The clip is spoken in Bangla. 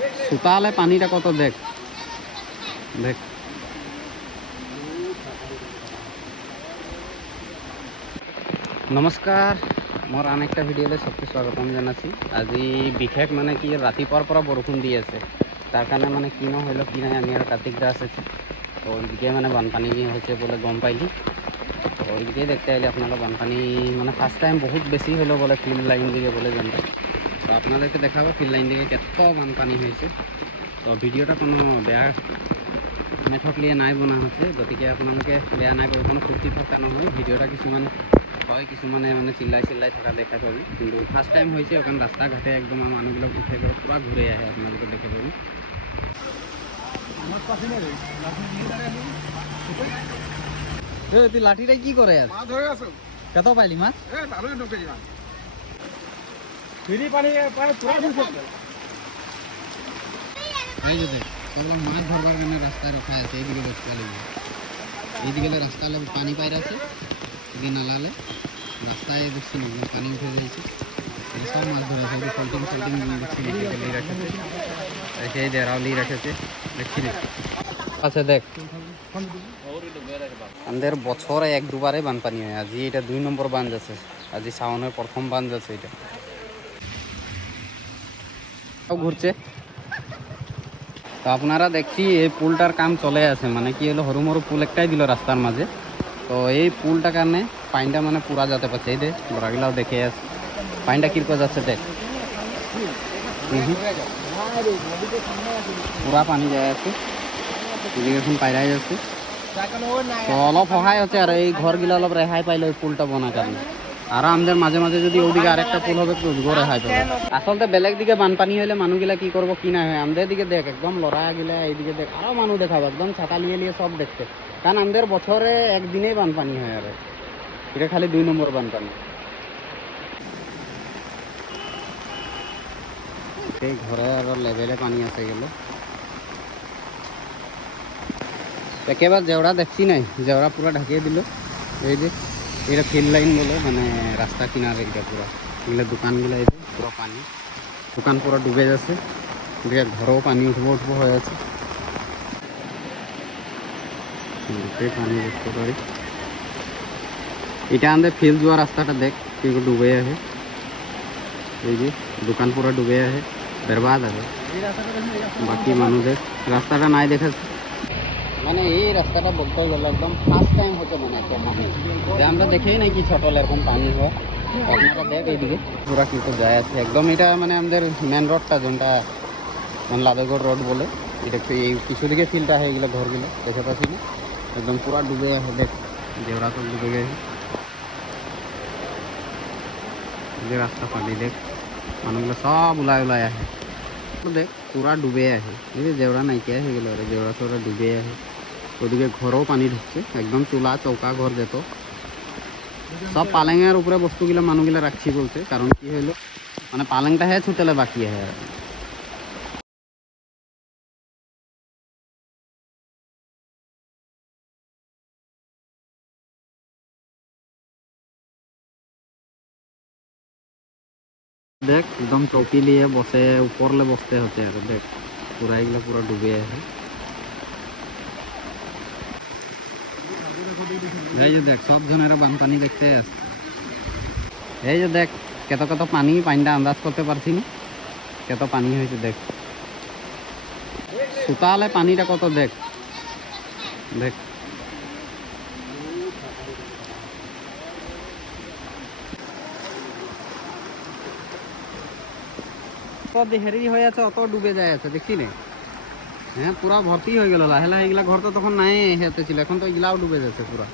सुताले पानीटा कत देख देख नमस्कार मोर आन एक भिडिओ सबके स्वागतम जानासी आज विशेष माने कि रातिपुৱাৰ পৰা বৰষুণ দি আছে তাৰ কাৰণে মানে কি নহ'ল কি নাই আমি আৰু কাৰ্তিক দাস আছে তো ইদিকে মানে বানপানী হৈছে বলে গম পাইলি তো ইদিকে দেখতে আহিলে আপোনালোক বানপানী মানে ফাৰ্ষ্ট টাইম বহুত বেছি হলো বলে ফিল্ড লাইন দিকে বলে জানতে তো আপোনালোকে দেখাব ফিল্ড লাইন দিকে কত বানপানী হৈছে তো ভিডিওটা কোনো বেয়া মেথড লিয়ে নাই বনা হৈছে গতিকে আপোনালোকে বেয়া নাই পাব কোনো ফূৰ্তি থকা নহয় ভিডিওটা কিছুমান হয় কিছুমানে মানে চিল্লাই থাকা দেখা পাবি কিন্তু ফার্স্ট টাইম হয়েছে ওখানে রাস্তা ঘাটে একদম মানুষগুলো উঠে করে পুরা ঘুরে আহে আপনাদের দেখে পাবি তুই লাঠিটা কি করে আর কত পাইলি মাছ এই যে দেখ সবগুলো মাছ ধরবার জন্য রাস্তায় রখা আছে এইদিকে দেখতে পারবি এইদিকে রাস্তা পানি পাইর আছে এদিকে নালালে রাস্তায় দেখছি পানি উঠে যাইছে সব মাছ ধরে আছে ফল্টিং দেখছি লি রাখেছে এই দেরালি রাখেছে দেখছি আচ্ছা দেখ আমাদের বছরে এক দুবারে বানপানি হয় আজি এটা 2 নম্বর বান যাচ্ছে আজি শ্রাবণের প্রথম বান যাচ্ছে এটা ঘুরছে তো আপনারা দেখছি এই পুলটার কাম চলে আছে মানে কি হলো হরুমরু পুল একটাই দিল রাস্তার মাঝে তো এই পুলটা কারণে পানিটা মানে পুরা যেতে পারছে এই দে বড়াগুলাও দেখে আছে পানিটা কিরকম যাচ্ছে দেখ পুরা পানি যায় আছে এখন পাইরাই যাচ্ছে তো অলপ সহায় হচ্ছে আর এই ঘরগুলো অলপ রেহাই পাইলে ওই পুলটা বনার কারণে আর আমাদের মাঝে মাঝে যদি ওদিকে আরেকটা পুল হবে তো রেহাই পাবে আসলে বেলেগ দিকে বানপানি হলে মানুষগুলা কি করবো কি না হয় আমাদের দিকে দেখ একদম লড়া গিলা এইদিকে দেখ আরো মানুষ দেখাবো একদম ছাতা লিয়ে সব দেখতে কারণ আমাদের বছরে একদিনেই বানপানি হয় আর এটা খালি 2 নম্বর বানপানি এই ঘরে আরো লেভেলে পানি আছে গেল একেবারে জেওড়া দেখছি নাই জেওড়া পুরো ঢাকিয়ে দিল এই যে এটা ফিল্ড লাইন বলে মানে রাস্তা কিনারে এটা পুরো এগুলো দোকানগুলো এই যে পুরো পানি দোকান পুরো ডুবে যাচ্ছে এদিকে ঘরেও পানি উঠবো হয়ে আছে পানি দেখতে পারি এটা আমাদের ফিল্ড যাওয়ার রাস্তাটা দেখ কিন্তু ডুবে আছে এই যে দোকান পুরো ডুবে আছে বরবাদ আছে বাকি মানুষদের রাস্তাটা নাই দেখাচ্ছে মানে এই রাস্তাটা বলতে গেলে একদম ফার্স্ট টাইম হচ্ছে মানে একটা পানি যে আমরা দেখেই নাই কি ছোট এরকম পানি হয় আপনারা দেখ এইদিকে পুরা কিন্তু যায় আছে একদম এটা মানে আমাদের মেন রোডটা যেটা মানে লাদেগড় রোড বলে এটা একটু এই কিছু দিকে ফিল্ডটা হয়ে গেলে ঘরগুলো দেখে পাচ্ছি না একদম পুরা ডুবে আছে দেখ জেওরা তো ডুবে গেছে যে রাস্তা পানি দেখ মানুষগুলো সব উলাই আসে দেখ পুরা ডুবে আসে এই যে জেওরা নাইকিয়া হয়ে গেল জেওরা তোরা ডুবে আসে ওদিকে ঘরেও পানি ঢুকছে একদম চুলা চৌকা ঘর যেত সব পালেঙের উপরে বস্তুগুলো মানুষগুলো রাখছি বলছে কারণ কি হইলো মানে পালেংটা হ্যাঁ ছুটেলে বাকি হ্যাঁ देख एकदम चौकी लिए बसे ऊपर ले बसते होते हैं देख पूरा एगला पूरा डूबे है এই যে দেখ সব জনের বানপানি দেখতে আসছে এই যে দেখ কত কত পানি পানিটা আন্দাজ করতে পারছি না কত পানি হয়েছে দেখ সুতালে পানিটা কত দেখ দেখ হেরি হয়ে আছে অত ডুবে যায় আছে দেখছি না হ্যাঁ পুরা ভর্তি হয়ে গেল লাহে লাহে এগুলা ঘর তো তখন নাই হেতে ছিল এখন তো এগুলাও ডুবে যাচ্ছে পুরা